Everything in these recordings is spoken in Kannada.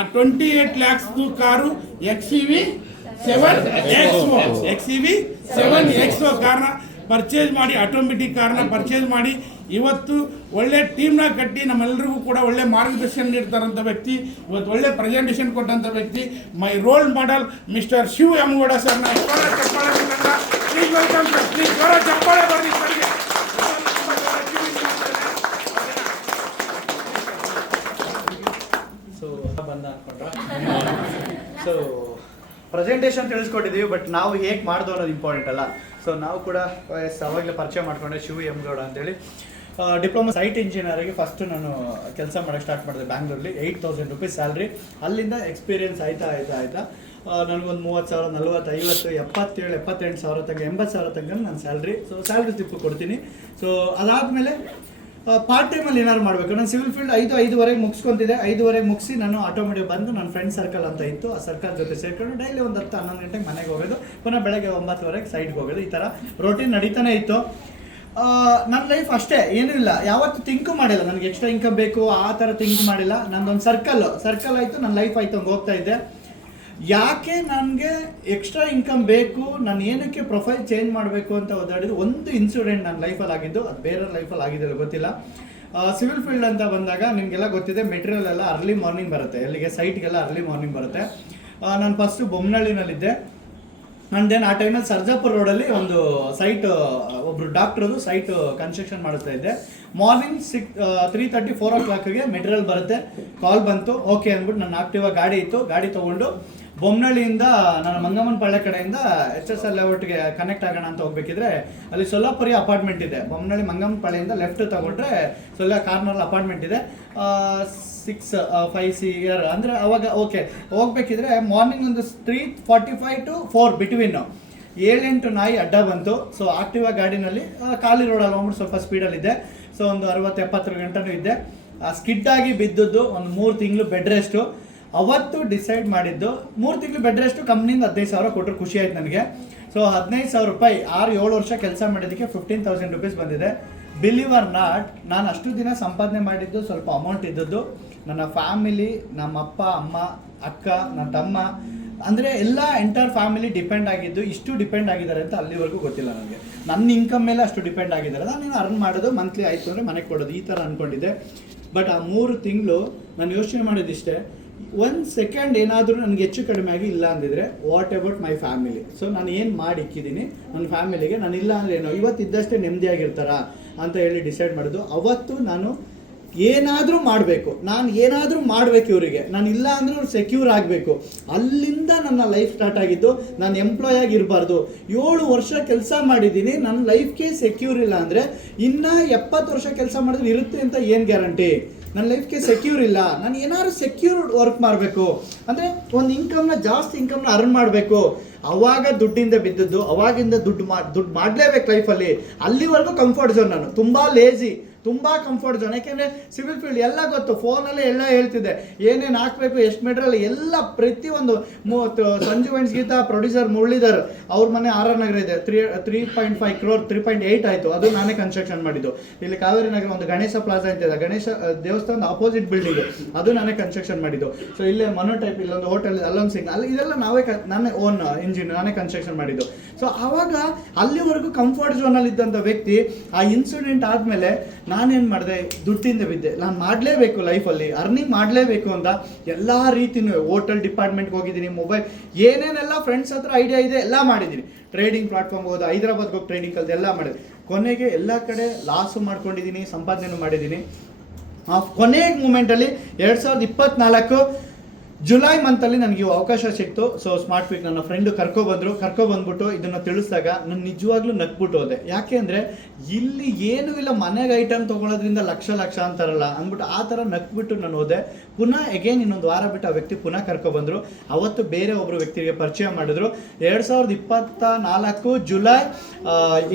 28 lakhs ಕಾರು XEV 7XO ಕಾರಣ ಪರ್ಚೇಸ್ ಮಾಡಿ, ಆಟೋಮೆಟಿಕ್ ಕಾರ್ನ ಪರ್ಚೇಸ್ ಮಾಡಿ ಇವತ್ತು ಒಳ್ಳೆ ಟೀಮ್ನ ಕಟ್ಟಿ ನಮ್ಮೆಲ್ಲರಿಗೂ ಕೂಡ ಒಳ್ಳೆ ಮಾರ್ಗದರ್ಶನ ನೀಡ್ತಾರಂಥ ವ್ಯಕ್ತಿ, ಇವತ್ತು ಒಳ್ಳೆ ಪ್ರೆಸೆಂಟೇಷನ್ ಕೊಟ್ಟಂಥ ವ್ಯಕ್ತಿ, my role model mister Shiv Yamagowda ಸರ್ನ ಪ್ಲೀಸ್ ವೆಲ್ಕಮ್ ಸರ್. ಪ್ಲೀಸ್ ಜೋರ ಚಪ್ಪಾಳೆ ಬರ್ರಿ ಸರ್ಗೆ. ಸೊ ಪ್ರೆಸೆಂಟೇಷನ್ ತಿಳಿಸ್ಕೊಟ್ಟಿದ್ದೀವಿ, ಬಟ್ ನಾವು ಹೇಗೆ ಮಾಡ್ದು ಅನ್ನೋದು ಇಂಪಾರ್ಟೆಂಟ್ ಅಲ್ಲ. ಸೊ ನಾವು ಕೂಡ ಅವಾಗಲೇ ಪರಿಚಯ ಮಾಡ್ಕೊಂಡೆ, ಶಿವ್ ಯಮಗೌಡ ಅಂತೇಳಿ. ಡಿಪ್ಲೊಮಾ ಸೈಟ್ ಇಂಜಿನಿಯರಿಗೆ ಫಸ್ಟ್ ನಾನು ಕೆಲಸ ಮಾಡೋಕ್ಕೆ ಸ್ಟಾರ್ಟ್ ಮಾಡಿದೆ ಬ್ಯಾಂಗ್ಳೂರಲ್ಲಿ. 8,000 ರೂಪೀಸ್ ಸ್ಯಾಲ್ರಿ. ಅಲ್ಲಿಂದ ಎಕ್ಸ್ಪೀರಿಯನ್ಸ್ ಆಯ್ತಾ ನನಗೊಂದು 30,000, 40, 50, 77, 78 ಸಾವಿರ ತನಕ, 80 ಸಾವಿರ ತನಕ ನಾನು ಸ್ಯಾಲ್ರಿ. ಸೊ ಸ್ಯಾಲ್ರಿ ಸ್ಲಿಪ್ ಕೊಡ್ತೀನಿ. ಸೊ ಅದಾದಮೇಲೆ ಪಾರ್ಟ್ ಟೈಮಲ್ಲಿ ಏನಾದ್ರು ಮಾಡಬೇಕು. ನಾನು ಸಿವಿಲ್ ಫೀಲ್ಡ್ 5:05 ಮುಗಿಸ್ಕೊತಿದ್ದೆ. 5:05 ಮುಗಿಸಿ ನಾನು ಆಟೋಮೇಟಿವ್ ಬಂದು ನನ್ನ ಫ್ರೆಂಡ್ ಸರ್ಕಲ್ ಅಂತ ಇತ್ತು, ಆ ಸರ್ಕಲ್ ಜೊತೆ ಸೇರ್ಕೊಂಡು ಡೈಲಿ ಒಂದು 10-11 ಗಂಟೆಗೆ ಮನೆಗೆ ಹೋಗೋದು, ಪುನಃ ಬೆಳಗ್ಗೆ 9:00 ಸೈಡ್ಗೆ ಹೋಗೋದು. ಈ ಥರ ರೋಟೀನ್ ನಡೀತಾನೆ ಇತ್ತು. ನನ್ನ ಲೈಫ್ ಅಷ್ಟೇ, ಏನೂ ಇಲ್ಲ. ಯಾವತ್ತು ಥಿಂಕ್ ಮಾಡಿಲ್ಲ ನನಗೆ ಎಕ್ಸ್ಟ್ರಾ ಇನ್ಕಮ್ ಬೇಕು ಆ ಥರ ಥಿಂಕ್ ಮಾಡಿಲ್ಲ. ನಂದೊಂದು ಸರ್ಕಲ್ ಆಯಿತು, ನನ್ನ ಲೈಫ್ ಆಯಿತು, ಹಂಗೆ ಹೋಗ್ತಾ ಇದ್ದೆ. ಯಾಕೆ ನನಗೆ ಎಕ್ಸ್ಟ್ರಾ ಇನ್ಕಮ್ ಬೇಕು, ನಾನು ಏನಕ್ಕೆ ಪ್ರೊಫೈಲ್ ಚೇಂಜ್ ಮಾಡಬೇಕು ಅಂತ ಓದಾಡಿದ್ದು ಒಂದು ಇನ್ಸಿಡೆಂಟ್ ನನ್ನ ಲೈಫಲ್ಲಿ ಆಗಿದ್ದು. ಅದು ಬೇರೆ ಲೈಫಲ್ಲಿ ಆಗಿದ್ದಿಲ್ಲ ಗೊತ್ತಿಲ್ಲ. ಸಿವಿಲ್ ಫೀಲ್ಡ್ ಅಂತ ಬಂದಾಗ ನಿಮಗೆಲ್ಲ ಗೊತ್ತಿದೆ, ಮೆಟೀರಿಯಲ್ ಎಲ್ಲ ಅರ್ಲಿ ಮಾರ್ನಿಂಗ್ ಬರುತ್ತೆ, ಎಲ್ಲಿಗೆ ಸೈಟ್ಗೆಲ್ಲ ಅರ್ಲಿ ಮಾರ್ನಿಂಗ್ ಬರುತ್ತೆ. ನಾನು ಫಸ್ಟು ಬೊಮ್ಮನಹಳ್ಳಿನಲ್ಲಿದ್ದೆ. ದೆನ್ ಆ ಟೈಮಲ್ಲಿ ಸರ್ಜಾಪುರ ರೋಡಲ್ಲಿ ಒಂದು ಸೈಟ್, ಒಬ್ಬರು ಡಾಕ್ಟ್ರದು ಸೈಟ್ ಕನ್ಸ್ಟ್ರಕ್ಷನ್ ಮಾಡಿಸ್ತಾ ಇದ್ದೆ. ಮಾರ್ನಿಂಗ್ 3:30, 4 o'clockಗೆ ಮೆಟೀರಿಯಲ್ ಬರುತ್ತೆ. ಕಾಲ್ ಬಂತು, ಓಕೆ ಅಂದ್ಬಿಟ್ಟು ನನ್ನ ಆಕ್ಟಿವಾ ಗಾಡಿ ಇತ್ತು, ಗಾಡಿ ತೊಗೊಂಡು ಬೊಮ್ಮನಹಳ್ಳಿಯಿಂದ ನನ್ನ ಮಂಗಮ್ಮನ ಪಾಳ್ಯ ಕಡೆಯಿಂದ HSL ಲೇಔಟ್ಗೆ ಕನೆಕ್ಟ್ ಆಗೋಣ ಅಂತ ಹೋಗ್ಬೇಕಿದ್ರೆ ಅಲ್ಲಿ ಸೊಲ್ಲಾಪುರಿ ಅಪಾರ್ಟ್ಮೆಂಟ್ ಇದೆ. ಬೊಮ್ಮನಹಳ್ಳಿ ಮಂಗಮ್ಮನ ಪಾಳ್ಯದಿಂದ ಲೆಫ್ಟ್ ತಗೊಂಡ್ರೆ ಕಾರ್ನರ್ ಅಪಾರ್ಟ್ಮೆಂಟ್ ಇದೆ. 6-5 ಇಯರ್ ಅಂದರೆ ಅವಾಗ ಓಕೆ ಹೋಗ್ಬೇಕಿದ್ರೆ ಮಾರ್ನಿಂಗ್ ಒಂದು 3:45 to 4 ಬಿಟ್ವೀನ್ 7-8 ನಾಯಿ ಅಡ್ಡ ಬಂತು. ಸೊ ಆಕ್ಟಿವಾ ಗಾಡಿನಲ್ಲಿ ಖಾಲಿ ರೋಡಲ್ಲಿ ಹೋಗ್ಬಿಟ್ಟು ಸ್ವಲ್ಪ ಸ್ಪೀಡಲ್ಲಿದ್ದೆ. ಸೊ ಒಂದು 60-70 ಗಂಟೆನೂ ಇದ್ದೆ. ಸ್ಕಿಡ್ ಆಗಿ ಬಿದ್ದದ್ದು ಒಂದು 3 ತಿಂಗಳು ಬೆಡ್ ರೆಸ್ಟು. ಅವತ್ತು ಡಿಸೈಡ್ ಮಾಡಿದ್ದು 3 ತಿಂಗಳು ಬೆಡ್ ರೆಸ್ಟು. ಕಂಪ್ನಿಯಿಂದ 15,000 ಕೊಟ್ಟರು, ಖುಷಿ ಆಯ್ತು ನನಗೆ. ಸೊ 15,000 ರೂಪಾಯಿ 6-7 ವರ್ಷ ಕೆಲಸ ಮಾಡಿದ್ದಕ್ಕೆ 15,000 ರೂಪೀಸ್ ಬಂದಿದೆ. ಬಿಲೀವ್ ಆರ್ ನಾಟ್, ನಾನು ಅಷ್ಟು ದಿನ ಸಂಪಾದನೆ ಮಾಡಿದ್ದು ಸ್ವಲ್ಪ ಅಮೌಂಟ್ ಇದ್ದದ್ದು. ನನ್ನ ಫ್ಯಾಮಿಲಿ, ನಮ್ಮ ಅಪ್ಪ ಅಮ್ಮ, ಅಕ್ಕ, ನನ್ನ ತಮ್ಮ, ಅಂದರೆ ಎಲ್ಲ ಎಂಟೈರ್ ಫ್ಯಾಮಿಲಿ ಡಿಪೆಂಡ್ ಆಗಿದ್ದು. ಇಷ್ಟು ಡಿಪೆಂಡ್ ಆಗಿದ್ದಾರೆ ಅಂತ ಅಲ್ಲಿವರೆಗೂ ಗೊತ್ತಿಲ್ಲ ನನಗೆ. ನನ್ನ ಇನ್ಕಮ್ ಮೇಲೆ ಅಷ್ಟು ಡಿಪೆಂಡ್ ಆಗಿದ್ದಾರೆ. ನಾನು ಅರ್ನ್ ಮಾಡೋದು ಮಂತ್ಲಿ ಆಯಿತು ಅಂದರೆ ಮನೆಗೆ ಕೊಡೋದು, ಈ ಥರ ಅಂದ್ಕೊಂಡಿದ್ದೆ. ಬಟ್ ಆ 3 ತಿಂಗಳು ನಾನು ಯೋಚನೆ ಮಾಡಿದಿಷ್ಟೇ, 1 ಸೆಕೆಂಡ್ ಏನಾದರೂ ನನಗೆ ಹೆಚ್ಚು ಕಡಿಮೆ ಆಗಿ ಇಲ್ಲ ಅಂದಿದ್ರೆ what about my family. So ನಾನು ಏನು ಮಾಡಿ ಇಕ್ಕಿದ್ದೀನಿ ನನ್ನ ಫ್ಯಾಮಿಲಿಗೆ, ನಾನು ಇಲ್ಲ ಅಂದರೆ ಏನೋ ಇವತ್ತಿದ್ದಷ್ಟೇ ನೆಮ್ಮದಿಯಾಗಿರ್ತಾರ ಅಂತ ಹೇಳಿ ಡಿಸೈಡ್ ಮಾಡೋದು. ಅವತ್ತು ನಾನು ಏನಾದರೂ ಮಾಡಬೇಕು, ಇವರಿಗೆ, ನಾನು ಇಲ್ಲ ಅಂದರೆ ಅವ್ರು ಸೆಕ್ಯೂರ್ ಆಗಬೇಕು. ಅಲ್ಲಿಂದ ನನ್ನ ಲೈಫ್ ಸ್ಟಾರ್ಟ್ ಆಗಿದ್ದು. ನಾನು ಎಂಪ್ಲಾಯ್ ಆಗಿ ಇರಬಾರ್ದು. 7 ವರ್ಷ ಕೆಲಸ ಮಾಡಿದ್ದೀನಿ, ನನ್ನ ಲೈಫ್ಗೆ ಸೆಕ್ಯೂರ್ ಇಲ್ಲ ಅಂದರೆ ಇನ್ನು 70 ವರ್ಷ ಕೆಲಸ ಮಾಡಿದ್ರೆ ಇರುತ್ತೆ ಅಂತ ಏನು ಗ್ಯಾರಂಟಿ? ನನ್ನ ಲೈಫ್ಗೆ ಸೆಕ್ಯೂರ್ ಇಲ್ಲ. ನಾನು ಏನಾದ್ರು ಸೆಕ್ಯೂರ್ ವರ್ಕ್ ಮಾಡಬೇಕು ಅಂದರೆ ಒಂದು ಜಾಸ್ತಿ ಇನ್ಕಮ್ನ ಅರ್ನ್ ಮಾಡಬೇಕು. ಅವಾಗ ದುಡ್ಡಿಂದ ಬಿದ್ದದ್ದು, ಅವಾಗಿಂದ ದುಡ್ಡು ಮಾಡಲೇಬೇಕು ಲೈಫಲ್ಲಿ. ಅಲ್ಲಿವರೆಗೂ ಕಂಫರ್ಟ್ ಝೋನ್, ನಾನು ತುಂಬ ಲೇಜಿ, ತುಂಬ ಕಂಫರ್ಟ್ ಝೋನ್. ಯಾಕೆಂದರೆ ಸಿವಿಲ್ ಫೀಲ್ಡ್ ಎಲ್ಲ ಗೊತ್ತು, ಫೋನಲ್ಲೇ ಎಲ್ಲ ಹೇಳ್ತಿದ್ದೆ, ಏನೇನು ಹಾಕಬೇಕು, ಎಷ್ಟು ಮೆಟೀರಿಯಲ್ ಎಲ್ಲ ಪ್ರತಿಯೊಂದು. ಸಂಜು ವೆಂಟ್ಸ್ ಗೀತಾ ಪ್ರೊಡ್ಯೂಸರ್ ಮುರಳೀಧರ್ ಅವ್ರ ಮನೆ RR ನಗರ ಇದೆ, 3.5 crore 3.8 ಆಯಿತು, ಅದು ನಾನೇ ಕನ್ಸ್ಟ್ರಕ್ಷನ್ ಮಾಡಿದ್ದು. ಇಲ್ಲಿ ಕಾವೇರಿ ನಗರ ಒಂದು ಗಣೇಶ ಪ್ಲಾಜಾ ಅಂತ ಇದೆ, ಗಣೇಶ ದೇವಸ್ಥಾನದ ಅಪೋಸಿಟ್ ಬಿಲ್ಡಿಂಗ್, ಅದು ನಾನೇ ಕನ್ಸ್ಟ್ರಕ್ಷನ್ ಮಾಡಿದ್ದು. ಸೊ ಇಲ್ಲೇ ಮನೋ ಟೈಪ್ ಇಲ್ಲೊಂದು ಹೋಟೆಲ್, ಅಲ್ಲೊಂದು ಸಿಗ್ನಲ್, ಇಂಜಿನ್ ನಾನೇ ಕನ್ಸ್ಟ್ರಕ್ಷನ್ ಮಾಡಿದ್ದು. ಸೊ ಆವಾಗ ಅಲ್ಲಿವರೆಗೂ ಕಂಫರ್ಟ್ ಝೋನಲ್ಲಿ ಇದ್ದಂಥ ವ್ಯಕ್ತಿ, ಆ ಇನ್ಸಿಡೆಂಟ್ ಆದಮೇಲೆ ನಾನೇನು ಮಾಡಿದೆ, ದುಡ್ಡಿಂದ ಬಿದ್ದೆ. ನಾನು ಮಾಡಲೇಬೇಕು ಲೈಫಲ್ಲಿ, ಅರ್ನಿಂಗ್ ಮಾಡಲೇಬೇಕು ಅಂತ ಎಲ್ಲ ರೀತಿಯೂ ಹೋಟೆಲ್ ಡಿಪಾರ್ಟ್ಮೆಂಟ್ಗೆ ಹೋಗಿದ್ದೀನಿ, ಮೊಬೈಲ್ ಏನೇನೆಲ್ಲ ಫ್ರೆಂಡ್ಸ್ ಹತ್ರ ಐಡಿಯಾ ಇದೆ ಎಲ್ಲ ಮಾಡಿದ್ದೀನಿ. ಟ್ರೇಡಿಂಗ್ ಪ್ಲಾಟ್ಫಾರ್ಮ್ ಹೋದ, ಹೈದರಾಬಾದ್ಗೆ ಹೋಗಿ ಟ್ರೇಡಿಂಗ್ ಕಲ್ತು ಎಲ್ಲ ಮಾಡಿದೆ. ಕೊನೆಗೆ ಎಲ್ಲ ಕಡೆ ಲಾಸು ಮಾಡ್ಕೊಂಡಿದ್ದೀನಿ, ಸಂಪಾದನೆ ಮಾಡಿದ್ದೀನಿ. ಆ ಕೊನೆಯ ಮೂಮೆಂಟಲ್ಲಿ 2024 ಜುಲೈ ಮಂತಲ್ಲಿ ನನಗೆ ಅವಕಾಶ ಸಿಕ್ತು. ಸೊ ಸ್ಮಾರ್ಟ್ ವೀಕ್ ನನ್ನ ಫ್ರೆಂಡು ಕರ್ಕೊಬಂದ್ಬಿಟ್ಟು ಇದನ್ನು ತಿಳಿಸಿದಾಗ ನಾನು ನಿಜವಾಗ್ಲೂ ನಕ್ಬಿಟ್ಟು ಹೋದೆ. ಯಾಕೆ ಅಂದರೆ ಇಲ್ಲಿ ಏನೂ ಇಲ್ಲ, ಮನೆಗೆ ಐಟಮ್ ತೊಗೊಳೋದ್ರಿಂದ ಲಕ್ಷ ಅಂತಾರಲ್ಲ ಅಂದ್ಬಿಟ್ಟು ಆ ಥರ ನಕ್ಬಿಟ್ಟು ನಾನು ಹೋದೆ. ಪುನಃ ಎಗೇನ್ ಇನ್ನೊಂದು ವಾರ ಬಿಟ್ಟು ಆ ವ್ಯಕ್ತಿ ಪುನಃ ಕರ್ಕೊಬಂದರು. ಅವತ್ತು ಬೇರೆ ಒಬ್ಬರು ವ್ಯಕ್ತಿಗೆ ಪರಿಚಯ ಮಾಡಿದ್ರು. 2024 ಜುಲೈ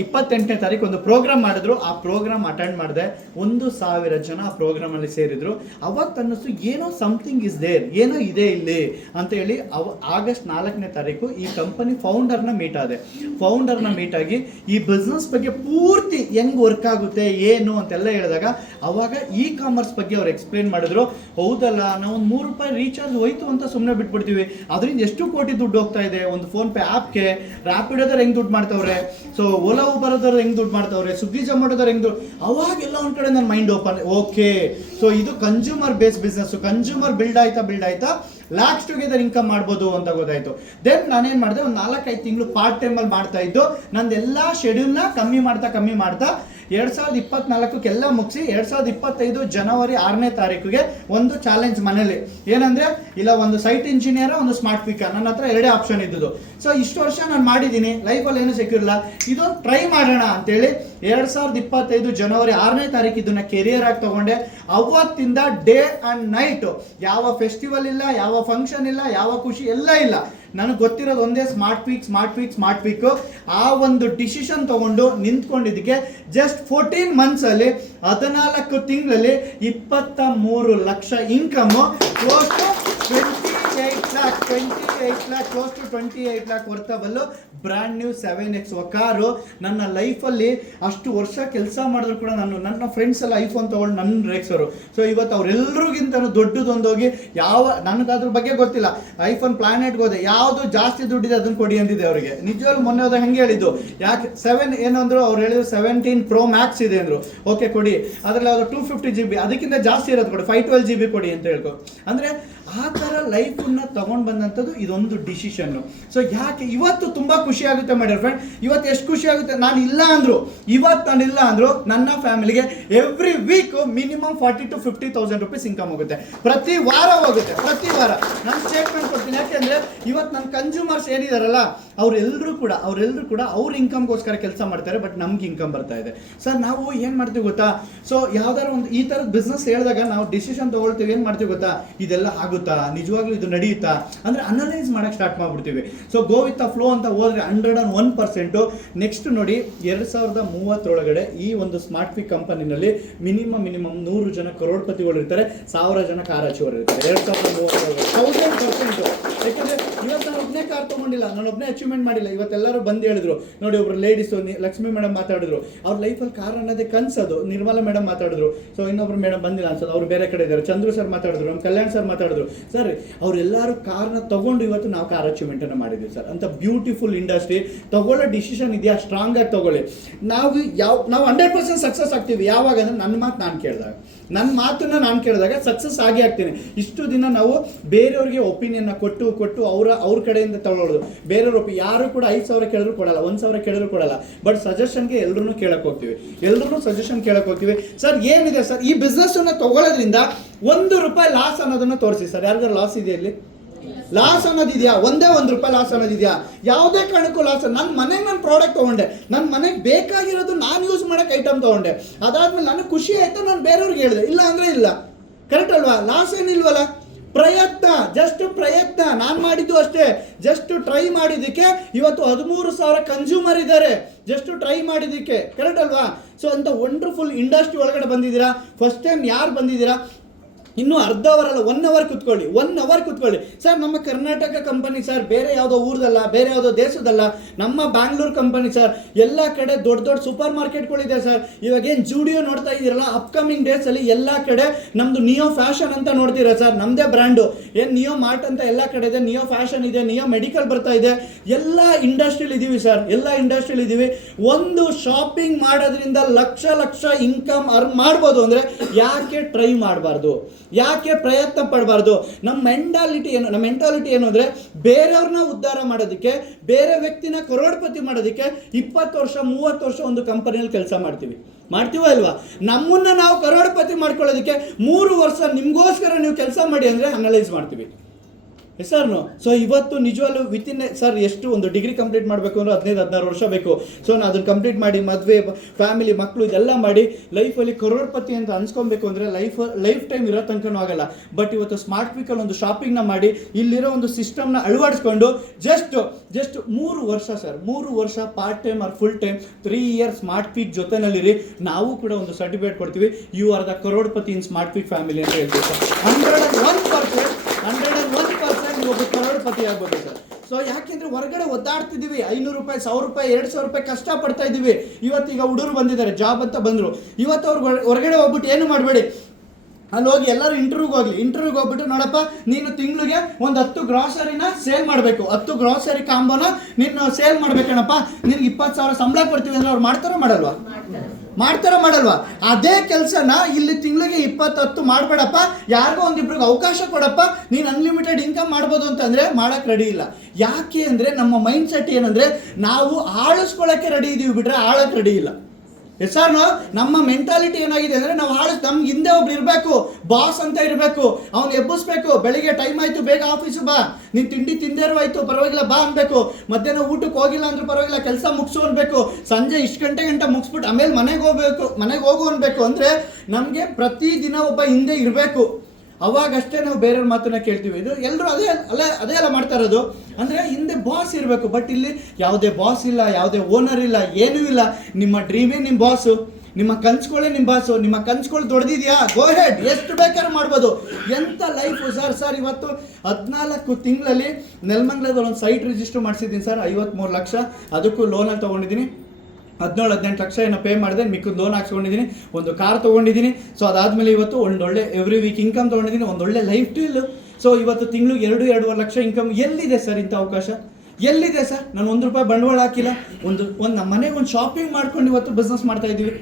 28ನೇ ತಾರೀಕು ಒಂದು ಪ್ರೋಗ್ರಾಮ್ ಮಾಡಿದ್ರು. ಆ ಪ್ರೋಗ್ರಾಮ್ ಅಟೆಂಡ್ ಮಾಡಿದೆ. 1,000 ಜನ ಆ ಪ್ರೋಗ್ರಾಮಲ್ಲಿ ಸೇರಿದ್ರು. ಅವಾಗ ಅನ್ನಿಸ್ತು ಏನೋ ಸಮಥಿಂಗ್ ಇಸ್ ದೇರ್, ಏನೋ ಇದೆ ಇಲ್ಲಿ ಅಂತ ಹೇಳಿ ಆಗಸ್ಟ್ 4ನೇ ತಾರೀಕು ಈ ಕಂಪನಿ ಫೌಂಡರ್ನ ಮೀಟ್ ಆದೆ. ಫೌಂಡರ್ನ ಮೀಟ್ ಆಗಿ ಈ ಬಿಸ್ನೆಸ್ ಬಗ್ಗೆ ಪೂರ್ತಿ ಹೆಂಗ್ ವರ್ಕ್ ಆಗುತ್ತೆ ಏನು ಅಂತೆಲ್ಲ ಹೇಳಿದಾಗ ಅವಾಗ ಇ ಕಾಮರ್ಸ್ ಬಗ್ಗೆ ಅವ್ರು ಎಕ್ಸ್ಪ್ಲೇನ್ ಮಾಡಿದ್ರು. ಹೌದಲ್ಲ, ನಾವು ಒಂದು ₹3 ರೀಚಾರ್ಜ್ ಹೋಯ್ತು ಅಂತ ಸುಮ್ಮನೆ ಬಿಟ್ಬಿಡ್ತೀವಿ, ಅದರಿಂದ ಎಷ್ಟು ಕೋಟಿ ದುಡ್ಡು ಹೋಗ್ತಾ ಇದೆ. ಒಂದು ಫೋನ್ ಪೇ ಆ್ಯಪ್ಗೆ ರ್ಯಾಪಿಡೋದವ್ರು ಹೆಂಗ್ ದುಡ್ಡು ಮಾಡ್ತಾವ್ರೆ, ಸೊ ಓಲಾ ಉಬರ್ದವ್ರು ಹೆಂಗ್ ದುಡ್ಡು ಮಾಡ್ತಾವ್ರೆ, ಸ್ವಿಗ್ಗಿ ಜೊಮ್ಯಾಟೋದವ್ರು ಹೆಂಗ್ ದುಡ್ಡು. ಅವಾಗೆಲ್ಲ ಒಂದ್ ಕಡೆ ನನ್ನ ಮೈಂಡ್ ಓಪನ್, ಓಕೆ ಸೊ ಇದು consumer base business, consumer build ಆಯ್ತಾ ಲ್ಯಾಕ್ಸ್ ಟುಗೆದರ್ ಇನ್ಕಮ್ ಮಾಡ್ಬೋದು ಅಂತ ಗೊತ್ತಾಯ್ತು. ದೆನ್ ನಾನೇನ್ ಮಾಡಿದೆ, ಒಂದು 4-5 ತಿಂಗಳು ಪಾರ್ಟ್ ಟೈಮಲ್ಲಿ ಮಾಡ್ತಾ ಇದ್ದು ನಂದೆಲ್ಲ ಶೆಡ್ಯೂಲ್ನ ಕಮ್ಮಿ ಮಾಡ್ತಾ 2024 ಮುಗಿಸಿ 2025 ಜನವರಿ 6ನೇ ತಾರೀಕಿಗೆ ಒಂದು ಚಾಲೆಂಜ್ ಮನೇಲಿ ಏನಂದ್ರೆ, ಇಲ್ಲ ಒಂದು ಸೈಟ್ ಇಂಜಿನಿಯರ್ ಒಂದು ಸ್ಮಾರ್ಟ್ ಪಿಕ್, ನನ್ನ ಹತ್ರ 2 ಆಪ್ಷನ್ ಇದ್ದು. ಸೊ ಇಷ್ಟು ವರ್ಷ ನಾನು ಮಾಡಿದ್ದೀನಿ, ಲೈಫಲ್ಲಿ ಏನು ಸೆಕ್ಯೂರ್ ಇಲ್ಲ, ಇದು ಟ್ರೈ ಮಾಡೋಣ ಅಂತೇಳಿ 2025 ಜನವರಿ 6ನೇ ತಾರೀಕು ಇದನ್ನ ಕೆರಿಯರ್ ಆಗಿ ತಗೊಂಡೆ. ಅವತ್ತಿಂದ ಡೇ ಅಂಡ್ ನೈಟ್ ಯಾವ ಫೆಸ್ಟಿವಲ್ ಇಲ್ಲ, ಯಾವ ಫಂಕ್ಷನ್ ಇಲ್ಲ, ಯಾವ ಖುಷಿ ಎಲ್ಲ ಇಲ್ಲ. ನನಗೆ ಗೊತ್ತಿರೋದು ಒಂದೇ, ಸ್ಮಾರ್ಟ್ ವೀಕ್. ಆ ಒಂದು ಡಿಸಿಷನ್ ತಗೊಂಡು ನಿಂತ್ಕೊಂಡಿದ್ದಕ್ಕೆ ಜಸ್ಟ್ 14 ಮಂತ್ಸ್ ಅಲ್ಲಿ 14 ತಿಂಗಳಲ್ಲಿ 23 lakh income, close to 28 lakh worthable brand new 7X car. ನನ್ನ ಲೈಫಲ್ಲಿ ಅಷ್ಟು ವರ್ಷ ಕೆಲಸ ಮಾಡಿದ್ರು ಕೂಡ ನನ್ನ ಫ್ರೆಂಡ್ಸ್ ಎಲ್ಲ ಐಫೋನ್ ತೊಗೊಂಡು ನನ್ನ ರೇಕ್ಸೋರು. ಸೊ ಇವತ್ತು ಅವರೆಲ್ಲರಿಗಿಂತ ದೊಡ್ಡದೊಂದೋಗಿ ನನಗೆ ಅದ್ರ ಬಗ್ಗೆ ಗೊತ್ತಿಲ್ಲ, ಐಫೋನ್ ಪ್ಲಾನೆಟ್ಗೆ ಹೋದೆ, ಯಾವುದು ಜಾಸ್ತಿ ದುಡ್ಡಿದೆ ಅದನ್ನು ಕೊಡಿ ಅಂತಿದೆ ಅವರಿಗೆ. ನಿಜವಾಗ್ಲೂ ಮೊನ್ನೆ ಹೋದಾಗ ಹಂಗೆ ಹೇಳಿದ್ದು, ಯಾಕೆ 7 ಏನಂದ್ರು ಅವ್ರು ಹೇಳಿದ್ರು 17 Pro Max ಇದೆ ಅಂದರು. ಓಕೆ ಕೊಡಿ, ಅದರಲ್ಲಿ ಯಾವುದು 250 GB, ಅದಕ್ಕಿಂತ ಜಾಸ್ತಿ ಇರೋದು ಕೊಡಿ, 512 GB ಕೊಡಿ ಅಂತ ಹೇಳ್ಕೊ. ಅಂದರೆ ಆ ಥರ ಲೈಫನ್ನ ತಗೊಂಡು ಬಂದಂಥದ್ದು ಇದೊಂದು ಡಿಸಿಷನ್ನು. ಸೊ ಯಾಕೆ ಇವತ್ತು ತುಂಬ ಖುಷಿ ಆಗುತ್ತೆ ಮೈ ಡಿಯರ್ ಫ್ರೆಂಡ್. ಇವತ್ತು ಎಷ್ಟು ಖುಷಿ ಆಗುತ್ತೆ, ನಾನು ಇಲ್ಲ ಅಂದ್ರು ನನ್ನ ಫ್ಯಾಮಿಲಿಗೆ every week minimum 40,000 to 50,000 rupees income ಹೋಗುತ್ತೆ. ಪ್ರತಿ ವಾರ ನಾನು ಸ್ಟೇಟ್ಮೆಂಟ್ ಕೊಡ್ತೀನಿ. ಯಾಕೆಂದ್ರೆ ಇವತ್ತು ನನ್ನ ಕನ್ಸ್ಯೂಮರ್ಸ್ ಏನಿದಾರಲ್ಲ ಅವರೆಲ್ಲರೂ ಕೂಡ ಅವ್ರ ಇನ್ಕಮ್ಗೋಸ್ಕರ ಕೆಲಸ ಮಾಡ್ತಾರೆ, ಬಟ್ ನಮ್ಗೆ ಇನ್ಕಮ್ ಬರ್ತಾ ಇದೆ. ಸರ್ ನಾವು ಏನು ಮಾಡ್ತೀವಿ ಗೊತ್ತಾ, ಸೊ ಯಾವ್ದಾರು ಒಂದು ಈ ಥರದ ಬಿಸ್ನೆಸ್ ಹೇಳಿದಾಗ ನಾವು ಡಿಸಿಷನ್ ತಗೊಳ್ತೀವಿ, ಏನು ಮಾಡ್ತೀವಿ ಗೊತ್ತಾ, ಇದೆಲ್ಲ ಆಗುತ್ತಾ, ನಿಜವಾಗ್ಲೂ ಇದು ನಡೆಯುತ್ತಾ ಅಂದ್ರೆ ಅನಲೈಸ್ ಮಾಡಕ್ಕೆ ಸ್ಟಾರ್ಟ್ ಮಾಡ್ಬಿಡ್ತೀವಿ. So go with the flow ಅಂತ ಹೋದ್ರೆ 101%. ನೆಕ್ಸ್ಟ್ ನೋಡಿ, 2030 ಈ ಒಂದು ಸ್ಮಾರ್ಟ್ ಪಿಕ್ ಕಂಪನಿನಲ್ಲಿ ಮಿನಿಮಮ್ 100 ಜನ ಕರೋಡ್ಪತಿಗಳು ಇರ್ತಾರೆ, 1000 ಜನ ಕಾರ್ ಅಚೀವರ್ ಇರ್ತಾರೆ. 2030 1,000%. ಯಾಕಂದ್ರೆ ಇವತ್ತು ನಾನು ಒಬ್ಬನೇ ಕಾರ್ ತಗೊಂಡಿಲ್ಲ, ನಾನು ಒಬ್ಬನೇ ಅಚೀವ್ಮೆಂಟ್ ಮಾಡಿಲ್ಲ. ಇವತ್ತೆಲ್ಲರೂ ಬಂದು ಹೇಳಿದ್ರು ನೋಡಿ, ಒಬ್ರು ಲೇಡೀಸ್ ಲಕ್ಷ್ಮಿ ಮೇಡಮ್ ಮಾತಾಡಿದ್ರು, ಅವ್ರ ಲೈಫಲ್ಲಿ ಕಾರ್ ಅನ್ನೋದೇ ಕನ್ಸದು. ನಿರ್ಮಲಾ ಮೇಡಮ್ ಮಾತಾಡಿದ್ರು. ಸೊ ಇನ್ನೊಬ್ರು ಮೇಡಮ್ ಬಂದಿಲ್ಲ ಅನ್ಸೋದು, ಅವ್ರು ಬೇರೆ ಕಡೆ ಇದ್ದಾರೆ. ಚಂದ್ರು ಸರ್ ಮಾತಾಡಿದ್ರು, ನಮ್ಮ ಕಲ್ಯಾಣ್ ಸರ್ ಮಾತಾಡಿದ್ರು. ಸರ್ ಅವರೆಲ್ಲರೂ ಕಾರ್ನ ತಗೊಂಡು ಇವತ್ತು ನಾವು ಕಾರ್ ಅಚೀವ್ಮೆಂಟ್ ಅನ್ನು ಮಾಡಿದ್ವಿ ಸರ್. ಅಂತ ಬ್ಯೂಟಿಫುಲ್ ಇಂಡಸ್ಟ್ರಿ. ತಗೊಳ್ಳೋ ಡಿಸಿಷನ್ ಇದೆಯಾ, ಸ್ಟ್ರಾಂಗ್ ಆಗಿ ತಗೊಳ್ಳಿ. ನಾವು 100% ಸಕ್ಸಸ್ ಆಗ್ತೀವಿ ಯಾವಾಗ ಅಂದ್ರೆ ನನ್ನ ಮಾತನ್ನ ನಾನು ಕೇಳಿದಾಗ ಸಕ್ಸಸ್ ಆಗಿ ಆಗ್ತೀನಿ. ಇಷ್ಟು ದಿನ ನಾವು ಬೇರೆಯವ್ರಿಗೆ ಒಪಿನಿಯನ್ ಕೊಟ್ಟು ಅವ್ರ ಕಡೆಯಿಂದ ತಗೊಳ್ಳೋದು. ಬೇರೆಯವ್ರ ಯಾರು ಕೂಡ 5,000 ಕೇಳಿದ್ರು ಕೊಡಲ್ಲ, 1,000 ಕೇಳಿದ್ರು ಕೊಡಲ್ಲ. ಬಟ್ ಸಜೆಷನ್ಗೆ ಎಲ್ಲರೂ ಕೇಳಕ್ ಹೋಗ್ತೀವಿ. ಸರ್ ಏನಿದೆ ಸರ್ ಈ ಬಿಸ್ನೆಸ್ ಅನ್ನ ತಗೊಳ್ಳೋದ್ರಿಂದ ₹1 ಲಾಸ್ ಅನ್ನೋದನ್ನ ತೋರಿಸಿ ಸರ್. ಯಾರಿಗಾರು ಲಾಸ್ ಇದೆ ಇಲ್ಲಿ? ಲಾಸ್ ಅನ್ನೋದಿದೆಯಾ? ಒಂದೇ ₹1 ಲಾಸ್ ಅನ್ನೋದಿದೆಯಾ? ಯಾವುದೇ ಕಾರಣಕ್ಕೂ ಲಾಸ್. ನನ್ನ ಮನೆಗೆ ನಾನು ಪ್ರಾಡಕ್ಟ್ ತೊಗೊಂಡೆ, ನನ್ನ ಮನೆಗೆ ಬೇಕಾಗಿರೋದು ನಾನು ಯೂಸ್ ಮಾಡೋಕ್ಕೆ ಐಟಮ್ ತೊಗೊಂಡೆ. ಅದಾದ್ಮೇಲೆ ನನಗೆ ಖುಷಿ ಆಯ್ತು, ನಾನು ಬೇರೆಯವ್ರಿಗೆ ಹೇಳಿದೆ, ಇಲ್ಲ ಅಂದರೆ ಇಲ್ಲ. ಕರೆಕ್ಟ್ ಅಲ್ವಾ? ಲಾಸ್ ಏನಿಲ್ವಲ್ಲ. ಪ್ರಯತ್ನ ನಾನು ಮಾಡಿದ್ದು ಅಷ್ಟೇ. ಜಸ್ಟ್ ಟ್ರೈ ಮಾಡಿದ್ದಕ್ಕೆ ಇವತ್ತು 13,000 ಕನ್ಸ್ಯೂಮರ್ ಇದ್ದಾರೆ, ಜಸ್ಟ್ ಟ್ರೈ ಮಾಡಿದ್ದಕ್ಕೆ. ಕರೆಕ್ಟ್ ಅಲ್ವಾ? ಸೊ ಅಂತ ವಂಡರ್ಫುಲ್ ಇಂಡಸ್ಟ್ರಿ ಒಳಗಡೆ ಬಂದಿದ್ದೀರಾ. ಫಸ್ಟ್ ಟೈಮ್ ಯಾರು ಬಂದಿದ್ದೀರಾ, ಇನ್ನೂ ಅರ್ಧ ಅವರ್ ಅಲ್ಲ, 1 ಅವರ್ ಕುತ್ಕೊಳ್ಳಿ. ಸರ್ ನಮ್ಮ ಕರ್ನಾಟಕ ಕಂಪನಿ ಸರ್, ಬೇರೆ ಯಾವುದೋ ಊರ್ದಲ್ಲ, ಬೇರೆ ಯಾವುದೋ ದೇಶದಲ್ಲ, ನಮ್ಮ ಬ್ಯಾಂಗ್ಳೂರ್ ಕಂಪನಿ ಸರ್. ಎಲ್ಲ ಕಡೆ ದೊಡ್ಡ ಸೂಪರ್ ಮಾರ್ಕೆಟ್ಗಳಿದೆ ಸರ್. ಇವಾಗ ಏನು ಜೂಡಿಯೋ ನೋಡ್ತಾ ಇದ್ದೀರಲ್ಲ, ಅಪ್ಕಮಿಂಗ್ ಡೇಸ್ ಅಲ್ಲಿ ಎಲ್ಲ ಕಡೆ ನಮ್ದು ನಿಯೋ ಫ್ಯಾಷನ್ ಅಂತ ನೋಡ್ತೀರಾ ಸರ್. ನಮ್ಮದೇ ಬ್ರ್ಯಾಂಡು ಏನು ನಿಯೋ ಮಾರ್ಟ್ ಅಂತ ಎಲ್ಲ ಕಡೆ ಇದೆ, ನಿಯೋ ಫ್ಯಾಷನ್ ಇದೆ, ನಿಯೋ ಮೆಡಿಕಲ್ ಬರ್ತಾ ಇದೆ. ಎಲ್ಲ ಇಂಡಸ್ಟ್ರಿಯಲ್ಲಿ ಇದ್ದೀವಿ ಸರ್, ಒಂದು ಶಾಪಿಂಗ್ ಮಾಡೋದ್ರಿಂದ ಲಕ್ಷ ಇನ್ಕಮ್ ಅರ್ನ್ ಮಾಡ್ಬೋದು ಅಂದರೆ ಯಾಕೆ ಟ್ರೈ ಮಾಡಬಾರ್ದು, ಯಾಕೆ ಪ್ರಯತ್ನ ಪಡಬಾರ್ದು? ನಮ್ಮ ಮೆಂಟಾಲಿಟಿ ಏನು ಅಂದರೆ ಬೇರೆಯವ್ರನ್ನ ಉದ್ಧಾರ ಮಾಡೋದಕ್ಕೆ, ಬೇರೆ ವ್ಯಕ್ತಿನ ಕರೋಡ್ಪತಿ ಮಾಡೋದಕ್ಕೆ 20 ವರ್ಷ 30 ವರ್ಷ ಒಂದು ಕಂಪನಿಯಲ್ಲಿ ಕೆಲಸ ಮಾಡ್ತೀವೋ ಇಲ್ವಾ? ನಮ್ಮನ್ನ ನಾವು ಕರೋಡ್ಪತಿ ಮಾಡ್ಕೊಳ್ಳೋದಕ್ಕೆ 3 ವರ್ಷ ನಿಮಗೋಸ್ಕರ ನೀವು ಕೆಲಸ ಮಾಡಿ ಅಂದರೆ ಅನಲೈಸ್ ಮಾಡ್ತೀವಿ. ಸರ್ ಸೊ ಇವತ್ತು ನಿಜವಾಗ್ಲೂ ವಿತಿನ್ ಸರ್ ಎಷ್ಟು ಒಂದು ಡಿಗ್ರಿ ಕಂಪ್ಲೀಟ್ ಮಾಡಬೇಕು ಅಂದ್ರೆ 15-16 ವರ್ಷ ಬೇಕು. ಸೊ ನಾನು ಅದನ್ನು ಕಂಪ್ಲೀಟ್ ಮಾಡಿ ಮದುವೆ, ಫ್ಯಾಮಿಲಿ, ಮಕ್ಕಳು ಇದೆಲ್ಲ ಮಾಡಿ ಲೈಫಲ್ಲಿ ಕರೋಡ್ಪತಿ ಅಂತ ಅನ್ಸ್ಕೊಬೇಕು ಅಂದರೆ ಲೈಫ್ ಟೈಮ್ ಇರೋ ತನಕನೂ ಆಗಲ್ಲ. ಬಟ್ ಇವತ್ತು ಸ್ಮಾರ್ಟ್ ವೀಕಲ್ಲಿ ಒಂದು ಶಾಪಿಂಗ್ನ ಮಾಡಿ ಇಲ್ಲಿರೋ ಒಂದು ಸಿಸ್ಟಮ್ನ ಅಳವಡಿಸ್ಕೊಂಡು ಜಸ್ಟ್ 3 ವರ್ಷ ಸರ್, 3 ವರ್ಷ part time or full time 3 years smart week ಜೊತೆನಲ್ಲಿರಿ. ನಾವು ಕೂಡ ಒಂದು ಸರ್ಟಿಫಿಕೇಟ್ ಕೊಡ್ತೀವಿ, you are the crorepati in smart week family ಅಂತ ಹೇಳ್ತೀವಿ ಸರ್. 101% ನೆಮ್ಮದಿ ಆಗ್ಬೋದು ಸರ್. ಸೊ ಯಾಕೆಂದ್ರೆ ಹೊರಗಡೆ ಒದ್ದಾಡ್ತಿದ್ದೀವಿ, 500 ರೂಪಾಯಿ, 1000 ರೂಪಾಯಿ, 2000 ರೂಪಾಯಿ ಕಷ್ಟ ಪಡ್ತಾ ಇದ್ದೀವಿ. ಇವತ್ತೀಗ ಹುಡುಗರು ಬಂದಿದ್ದಾರೆ, ಜಾಬ್ ಅಂತ ಬಂದರು. ಇವತ್ತು ಅವ್ರು ಹೊರಗಡೆ ಹೋಗ್ಬಿಟ್ಟು ಏನು ಮಾಡಬೇಡಿ, ಅಲ್ಲಿ ಹೋಗಿ ಎಲ್ಲರೂ ಇಂಟರ್ವ್ಯೂಗೆ ಹೋಗ್ಬಿಟ್ಟು ನೋಡಪ್ಪ ನೀನು ತಿಂಗಳಿಗೆ ಒಂದು 10 ಗ್ರಾಸರಿನ ಸೇಲ್ ಮಾಡಬೇಕು, 10 ಗ್ರಾಸರಿ ಕಾಂಬೋನ ನೀನು ಸೇಲ್ ಮಾಡ್ಬೇಕಣಪ್ಪ, ನಿನ್ಗೆ 20,000 ಸಂಬಳ ಕೊಡ್ತೀವಿ ಅಂದ್ರೆ ಅವ್ರು ಮಾಡ್ತಾರೋ ಮಾಡಲ್ವಾ? ಅದೇ ಕೆಲಸನ ಇಲ್ಲಿ ತಿಂಗಳಿಗೆ 20 ಮಾಡಬೇಡಪ್ಪ, ಯಾರಿಗೋ ಒಂದಿಬ್ರಿಗೆ ಅವಕಾಶ ಕೊಡಪ್ಪ, ನೀನು ಅನ್ಲಿಮಿಟೆಡ್ ಇನ್ಕಮ್ ಮಾಡ್ಬೋದು ಅಂತಂದರೆ ಮಾಡೋಕ್ಕೆ ರೆಡಿ ಇಲ್ಲ. ಯಾಕೆ ಅಂದರೆ ನಮ್ಮ ಮೈಂಡ್ ಸೆಟ್ ಏನಂದರೆ ನಾವು ಆಳಿಸ್ಕೊಳ್ಳೋಕ್ಕೆ ರೆಡಿ ಇದ್ದೀವಿ ಬಿಟ್ರೆ ಆಳಕ್ಕೆ ರೆಡಿ ಇಲ್ಲ. Yes or no? ನಮ್ಮ ಮೆಂಟಾಲಿಟಿ ಏನಾಗಿದೆ ಅಂದರೆ ನಾವು ನಮ್ಗೆ ಹಿಂದೆ ಒಬ್ರು ಇರಬೇಕು, ಬಾಸ್ ಅಂತ ಇರಬೇಕು, ಅವ್ನು ಎಬ್ಬಿಸ್ಬೇಕು, ಬೆಳಿಗ್ಗೆ ಟೈಮ್ ಆಯಿತು ಬೇಗ ಆಫೀಸು ಬಾ, ನೀನು ತಿಂಡಿ ತಿಂದೇರು ಆಯಿತು ಪರವಾಗಿಲ್ಲ ಬಾ ಅನ್ಬೇಕು, ಮಧ್ಯಾಹ್ನ ಊಟಕ್ಕೆ ಹೋಗಿಲ್ಲ ಅಂದ್ರೂ ಪರವಾಗಿಲ್ಲ ಕೆಲಸ ಮುಗಿಸು ಅನ್ಬೇಕು, ಸಂಜೆ ಇಷ್ಟು ಗಂಟೆ ಮುಗಿಸ್ಬಿಟ್ಟು ಆಮೇಲೆ ಮನೆಗೆ ಹೋಗು ಅನ್ಬೇಕು. ಅಂದರೆ ನಮಗೆ ಪ್ರತಿದಿನ ಒಬ್ಬ ಹಿಂದೆ ಇರಬೇಕು, ಅವಾಗಷ್ಟೇ ನಾವು ಬೇರೆಯವ್ರ ಮಾತನ್ನ ಕೇಳ್ತೀವಿ. ಇದು ಎಲ್ಲರೂ ಅದೇ ಎಲ್ಲ ಮಾಡ್ತಾ ಇರೋದು. ಅಂದರೆ ಹಿಂದೆ ಬಾಸ್ ಇರಬೇಕು, ಬಟ್ ಇಲ್ಲಿ ಯಾವುದೇ ಬಾಸ್ ಇಲ್ಲ, ಯಾವುದೇ ಓನರ್ ಇಲ್ಲ, ಏನೂ ಇಲ್ಲ. ನಿಮ್ಮ ಡ್ರೀಮೇ ನಿಮ್ಮ ಬಾಸು, ನಿಮ್ಮ ಕನ್ಸುಗಳೇ ನಿಮ್ಮ ಬಾಸು. ನಿಮ್ಮ ಕನ್ಸುಗಳು ದೊಡ್ಡದಿದೆಯಾ, ಗೋ ಹೆಡ್, ಎಷ್ಟು ಬೇಕಾದ್ರೂ ಮಾಡ್ಬೋದು. ಎಂಥ ಲೈಫು ಸರ್. ಇವತ್ತು 14 ತಿಂಗಳಲ್ಲಿ ನೆಲಮಂಗಲದಲ್ಲಿ ಒಂದು ಸೈಟ್ ರಿಜಿಸ್ಟರ್ ಮಾಡಿಸಿದ್ದೀನಿ ಸರ್, 53 ಲಕ್ಷ. ಅದಕ್ಕೂ ಲೋನಲ್ಲಿ ತೊಗೊಂಡಿದ್ದೀನಿ, 17-18 ಲಕ್ಷ ಏನೋ ಪೇ ಮಾಡಿದೆ, ಮಿಕ್ಕದ ಲೋನ್ ಹಾಕ್ಸ್ಕೊಂಡಿದ್ದೀನಿ, ಒಂದು ಕಾರ್ ತೊಗೊಂಡಿದ್ದೀನಿ. ಸೊ ಅದಾದಮೇಲೆ ಇವತ್ತು ಒಂದೊಳ್ಳೆ ಎವ್ರಿ ವೀಕ್ ಇನ್ಕಮ್ ತೊಗೊಂಡಿದ್ದೀನಿ, ಒಂದೊಳ್ಳೆ ಲೈಫ್ ಸ್ಟೈಲು. ಸೊ ಇವತ್ತು ತಿಂಗಳಿಗೆ 2-2.5 ಲಕ್ಷ ಇನ್ಕಮ್. ಎಲ್ಲಿದೆ ಸರ್ ಇಂಥ ಅವಕಾಶ? ಎಲ್ಲಿದೆ ಸರ್? ನಾನು 1 ರೂಪಾಯಿ ಬಂಡವಾಳ ಹಾಕಿಲ್ಲ, ಒಂದು ನಮ್ಮ ಮನೆಗೆ ಒಂದು ಶಾಪಿಂಗ್ ಮಾಡ್ಕೊಂಡು ಇವತ್ತು ಬಿಸ್ನೆಸ್ ಮಾಡ್ತಾ ಇದ್ದೀವಿ.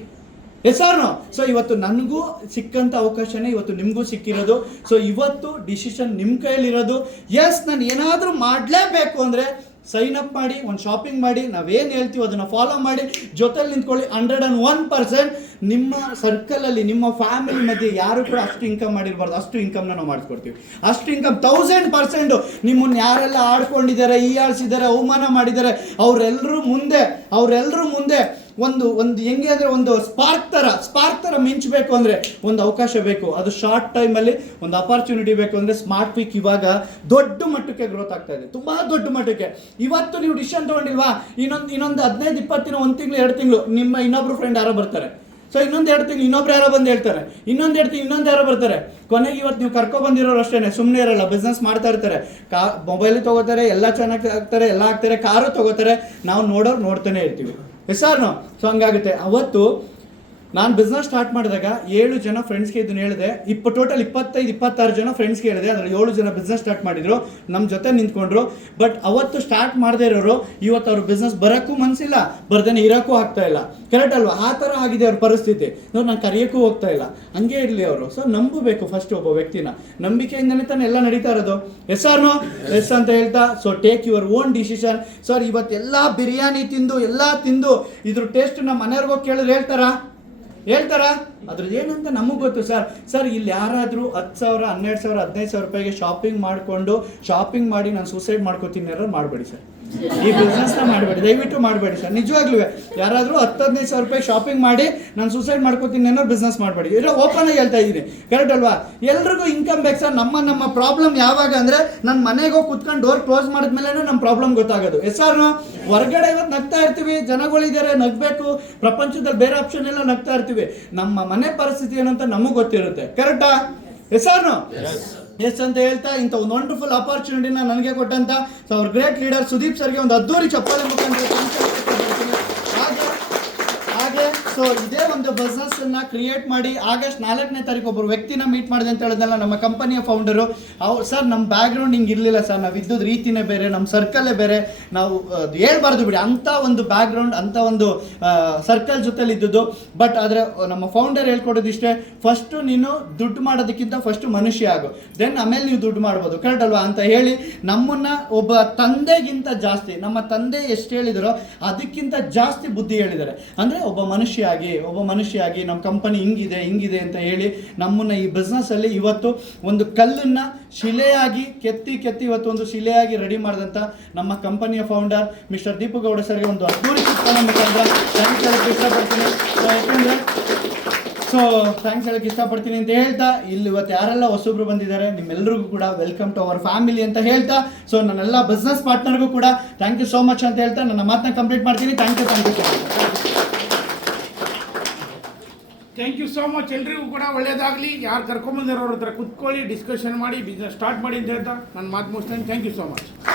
S or no? ಸೊ ಇವತ್ತು ನನಗೂ ಸಿಕ್ಕಂಥ ಅವಕಾಶನೇ ಇವತ್ತು ನಿಮಗೂ ಸಿಕ್ಕಿರೋದು. ಸೊ ಇವತ್ತು ಡಿಸಿಷನ್ ನಿಮ್ಮ ಕೈಯಲ್ಲಿರೋದು. ಎಸ್, ನಾನು ಏನಾದರೂ ಮಾಡಲೇಬೇಕು ಅಂದರೆ ಸೈನ್ ಅಪ್ ಮಾಡಿ, ಒಂದು ಶಾಪಿಂಗ್ ಮಾಡಿ, ನಾವೇನು ಹೇಳ್ತೀವೋ ಅದನ್ನು ಫಾಲೋ ಮಾಡಿ, ಜೊತೆಲಿ ನಿಂತ್ಕೊಳ್ಳಿ. 101% ನಿಮ್ಮ ಸರ್ಕಲಲ್ಲಿ, ನಿಮ್ಮ ಫ್ಯಾಮಿಲಿ ಮಧ್ಯೆ ಯಾರು ಕೂಡ ಅಷ್ಟು ಇನ್ಕಮ್ ಮಾಡಿರಬಾರ್ದು, ಅಷ್ಟು ಇನ್ಕಮ್ನ ನಾವು ಮಾಡಿಸ್ಕೊಡ್ತೀವಿ. ಅಷ್ಟು ಇನ್ಕಮ್ 1000%. ನಿಮ್ಮನ್ನು ಯಾರೆಲ್ಲ ಆಡ್ಕೊಂಡಿದ್ದಾರೆ, ಆಳಿಸಿದ್ದಾರೆ, ಅವಮಾನ ಮಾಡಿದ್ದಾರೆ, ಅವರೆಲ್ಲರೂ ಮುಂದೆ ಒಂದು ಹೆಂಗೆ ಅಂದರೆ ಒಂದು ಸ್ಪಾರ್ಕ್ ಥರ ಮಿಂಚಬೇಕು ಅಂದರೆ ಒಂದು ಅವಕಾಶ ಬೇಕು. ಅದು ಶಾರ್ಟ್ ಟೈಮಲ್ಲಿ ಒಂದು ಅಪಾರ್ಚುನಿಟಿ ಬೇಕು. ಅಂದರೆ ಸ್ಮಾರ್ಟ್ ವೀಕ್ ಇವಾಗ ದೊಡ್ಡ ಮಟ್ಟಕ್ಕೆ ಗ್ರೋತ್ ಆಗ್ತಾ ಇದೆ, ತುಂಬ ದೊಡ್ಡ ಮಟ್ಟಕ್ಕೆ. ಇವತ್ತು ನೀವು ಡಿಸಿಷನ್ ತೊಗೊಂಡಿಲ್ವಾ, ಇನ್ನೊಂದು 15-20 ದಿನ, 1 ತಿಂಗಳು 2 ತಿಂಗಳು ನಿಮ್ಮ ಇನ್ನೊಬ್ರು ಫ್ರೆಂಡ್ ಯಾರೋ ಬರ್ತಾರೆ. ಸೊ ಇನ್ನೊಂದು 2 ತಿಂಗಳು ಇನ್ನೊಬ್ರು ಯಾರೋ ಬಂದು ಹೇಳ್ತಾರೆ, ಇನ್ನೊಂದು 2 ತಿಂಗಳು ಇನ್ನೊಂದು ಯಾರೋ ಬರ್ತಾರೆ. ಕೊನೆಗೆ ಇವತ್ತು ನೀವು ಕರ್ಕೊಬಂದಿರೋರು ಅಷ್ಟೇ ಸುಮ್ಮನೆ ಇರಲ್ಲ, ಬಿಸ್ನೆಸ್ ಮಾಡ್ತಾ ಇರ್ತಾರೆ, ಮೊಬೈಲ್ ತೊಗೋತಾರೆ, ಎಲ್ಲ ಚೆನ್ನಾಗಿ ಆಗ್ತಾರೆ, ಎಲ್ಲ ಆಗ್ತಾರೆ, ಕಾರು ತೊಗೋತಾರೆ, ನಾವು ನೋಡ್ತಾನೆ ಇರ್ತೀವಿ. Yes or no? ಸೊ ಹಂಗಾಗುತ್ತೆ. ಅವತ್ತು ನಾನು ಬಿಸ್ನೆಸ್ ಸ್ಟಾರ್ಟ್ ಮಾಡಿದಾಗ 7 ಜನ ಫ್ರೆಂಡ್ಸ್ಗೆ ಇದನ್ನು ಹೇಳಿದೆ, ಟೋಟಲ್ 25-26 ಜನ ಫ್ರೆಂಡ್ಸ್ಗೆ ಹೇಳಿದೆ. ಅದರಲ್ಲಿ 7 ಜನ ಬಿಸ್ನೆಸ್ ಸ್ಟಾರ್ಟ್ ಮಾಡಿದ್ರು, ನಮ್ಮ ಜೊತೆ ನಿಂತ್ಕೊಂಡ್ರು. ಬಟ್ ಅವತ್ತು ಸ್ಟಾರ್ಟ್ ಮಾಡದೇ ಇರೋರು ಇವತ್ತು ಅವ್ರ ಬಿಸ್ನೆಸ್ ಬರೋಕ್ಕೂ ಮನಸ್ಸಿಲ್ಲ, ಬರ್ದೇನೆ ಇರೋಕ್ಕೂ ಆಗ್ತಾ ಇಲ್ಲ. ಕರೆಕ್ಟ್ ಅಲ್ವಾ? ಆ ಥರ ಆಗಿದೆ ಅವ್ರ ಪರಿಸ್ಥಿತಿ. ನಾನು ಕರೆಯೋಕ್ಕೂ ಹೋಗ್ತಾ ಇಲ್ಲ. ಹಂಗೆ ಇರಲಿ ಅವರು. ಸೊ ನಂಬಬೇಕು ಫಸ್ಟ್ ಒಬ್ಬ ವ್ಯಕ್ತಿನ, ನಂಬಿಕೆಯಿಂದನೇ ತಾನೇ ಎಲ್ಲ ನಡೀತಾ ಇರೋದು. S or no? ಎಸ್ ಅಂತ ಹೇಳ್ತಾ, so take your own decision. Sir ಇವತ್ತೆಲ್ಲ ಬಿರಿಯಾನಿ ತಿಂದು ಇದ್ರ ಟೇಸ್ಟ್ ನಮ್ಮ ಮನೆಯವ್ರಿಗೂ ಕೇಳಿದ್ರೆ ಹೇಳ್ತಾರಾ? ಅದ್ರದ್ದು ಏನಂತ ನಮಗೆ ಗೊತ್ತು ಸರ್. ಇಲ್ಲಿ ಯಾರಾದರೂ 10,000, 12,000, 15,000 ರೂಪಾಯಿಗೆ ಶಾಪಿಂಗ್ ಮಾಡಿ ನಾನು ಸೂಸೈಡ್ ಮಾಡ್ಕೋತೀನಿ ಮಾಡಬೇಡಿ ಸರ್. ಈ ಬಿಸ್ನೆಸ್ನ ಮಾಡಬೇಡಿ, ದಯವಿಟ್ಟು ಮಾಡಬೇಡಿ ಸರ್. ನಿಜವಾಗ್ಲೂ ಯಾರಾದರೂ 10-15,000 ರೂಪಾಯಿ ಶಾಪಿಂಗ್ ಮಾಡಿ ನಾನು ಸೂಸೈಡ್ ಮಾಡ್ಕೋತೀನಿ ಅನ್ನೋ ಬಿಸ್ನೆಸ್ ಮಾಡಬೇಡಿ. ಇಲ್ಲ, ಓಪನ್ ಆಗಿ ಹೇಳ್ತಾ ಇದ್ದೀನಿ, ಕರೆಕ್ಟ್ ಅಲ್ವಾ? ಎಲ್ರಿಗೂ ಇನ್ಕಮ್ ಬೇಕು ಸರ್. ನಮ್ಮ ಪ್ರಾಬ್ಲಮ್ ಯಾವಾಗ ಅಂದರೆ ನನ್ನ ಮನೆಗೆ ಹೋಗಿ ಕುತ್ಕೊಂಡು ಡೋರ್ ಕ್ಲೋಸ್ ಮಾಡಿದ್ಮೇಲೆ ನಮ್ಮ ಪ್ರಾಬ್ಲಮ್ ಗೊತ್ತಾಗೋದು. Yes or no? ಹೊರಗಡೆ ಇವತ್ತು ನಗ್ತಾ ಇರ್ತೀವಿ, ಜನಗಳಿದ್ದಾರೆ, ನಗಬೇಕು, ಪ್ರಪಂಚದಲ್ಲಿ ಬೇರೆ ಆಪ್ಷನ್ ಎಲ್ಲ ನಗ್ತಾ ಇರ್ತೀವಿ. ನಮ್ಮ ಮನೆ ಪರಿಸ್ಥಿತಿ ಏನಂತ ನಮಗೆ ಗೊತ್ತಿರುತ್ತೆ. ಕರೆಕ್ಟಾ? S or no? ಎಸ್ ಅಂತ ಹೇಳ್ತಾ ಇಂಥ ಒಂದು ವಂಡರ್ಫುಲ್ ಅಪಾರ್ಚುನಿಟಿನ ನನಗೆ ಕೊಟ್ಟಂತ ಅವ್ರ ಗ್ರೇಟ್ ಲೀಡರ್ ಸುದೀಪ್ ಸರ್ಗೆ ಒಂದು ಅದ್ದೂರಿ ಚಪ್ಪಾಳೆ ಮುಖಾಂತರ ಹಾಗೆ ಸೊ ಇದೇ ಒಂದು ಬಿಸ್ನೆಸ್ ಅನ್ನ ಕ್ರಿಯೇಟ್ ಮಾಡಿ ಆಗಸ್ಟ್ 4ನೇ ತಾರೀಕು ಒಬ್ಬರು ವ್ಯಕ್ತಿನ ಮೀಟ್ ಮಾಡಿದೆ ಅಂತ ಹೇಳಿದ್ನಲ್ಲ, ನಮ್ಮ ಕಂಪನಿಯ ಫೌಂಡರು. ಸರ್ ನಮ್ಮ ಬ್ಯಾಕ್ಗ್ರೌಂಡ್ ಹಿಂಗೆ ಇರಲಿಲ್ಲ ಸರ್, ನಾವು ಇದ್ದದ ರೀತಿನೇ ಬೇರೆ, ನಮ್ಮ ಸರ್ಕಲ್ಲೇ ಬೇರೆ, ನಾವು ಹೇಳ್ಬಾರ್ದು ಬಿಡಿ, ಅಂಥ ಒಂದು ಬ್ಯಾಕ್ಗ್ರೌಂಡ್, ಅಂಥ ಒಂದು ಸರ್ಕಲ್ ಜೊತೆಲಿ ಇದ್ದದ್ದು. ಬಟ್ ಆದರೆ ನಮ್ಮ ಫೌಂಡರ್ ಹೇಳ್ಕೊಡೋದಿಷ್ಟೇ, ಫಸ್ಟು ನೀನು ದುಡ್ಡು ಮಾಡೋದಕ್ಕಿಂತ ಫಸ್ಟು ಮನುಷ್ಯ ಆಗು, ದೆನ್ ಆಮೇಲೆ ನೀವು ದುಡ್ಡು ಮಾಡ್ಬೋದು. ಕರೆಕ್ಟ್ ಅಲ್ವಾ ಅಂತ ಹೇಳಿ ನಮ್ಮನ್ನು ಒಬ್ಬ ತಂದೆಗಿಂತ ಜಾಸ್ತಿ, ನಮ್ಮ ತಂದೆ ಎಷ್ಟು ಹೇಳಿದಾರೋ ಅದಕ್ಕಿಂತ ಜಾಸ್ತಿ ಬುದ್ಧಿ ಹೇಳಿದ್ದಾರೆ. ಅಂದರೆ ಒಬ್ಬ ಮನುಷ್ಯ ಆಗಿ ನಮ್ಮ ಕಂಪನಿ ಹಿಂಗಿದೆ ಅಂತ ಹೇಳಿ ನಮ್ಮನ್ನು ಈ ಬಿಸ್ನೆಸ್ಸಲ್ಲಿ ಇವತ್ತು ಒಂದು ಕಲ್ಲನ್ನು ಶಿಲೆಯಾಗಿ ಕೆತ್ತಿ ಇವತ್ತು ಒಂದು ಶಿಲೆಯಾಗಿ ರೆಡಿ ಮಾಡಿದಂಥ ನಮ್ಮ ಕಂಪನಿಯ ಫೌಂಡರ್ ಮಿಸ್ಟರ್ ದೀಪು ಗೌಡ ಸರ್ಗೆ ಒಂದು ಅದ್ದೂರಿ ಥ್ಯಾಂಕ್ಸ್ ಹೇಳಕ್ಕೆ ಇಷ್ಟಪಡ್ತೀನಿ ಅಂತ ಹೇಳ್ತಾ, ಇಲ್ಲಿ ಇವತ್ತು ಯಾರೆಲ್ಲ ಹೊಸಬ್ರು ಬಂದಿದ್ದಾರೆ ನಿಮ್ಮೆಲ್ಲರಿಗೂ ಕೂಡ ವೆಲ್ಕಮ್ ಟು ಅವರ್ ಫ್ಯಾಮಿಲಿ ಅಂತ ಹೇಳ್ತಾ, ಸೊ ನನ್ನೆಲ್ಲ ಬಿಸ್ನೆಸ್ ಪಾರ್ಟ್ನರ್ಗೂ ಕೂಡ ಥ್ಯಾಂಕ್ ಯು ಸೋ ಮಚ್ ಅಂತ ಹೇಳ್ತಾ ನನ್ನ ಮಾತನ್ನ ಕಂಪ್ಲೀಟ್ ಮಾಡ್ತೀನಿ. Thank you. Thank you so much. ಎಲ್ರಿಗೂ ಕೂಡ ಒಳ್ಳೇದಾಗಲಿ. ಯಾರು ಕರ್ಕೊಂಬಂದಿರೋರ ಹತ್ರ ಕುತ್ಕೊಳ್ಳಿ, ಡಿಸ್ಕಷನ್ ಮಾಡಿ, ಬಿಸ್ನೆಸ್ ಸ್ಟಾರ್ಟ್ ಮಾಡಿ ಅಂತ ಹೇಳ್ತಾ ನನ್ನ ಮಾತು ಮುಗಿಸ್ತೇನೆ. Thank you so much.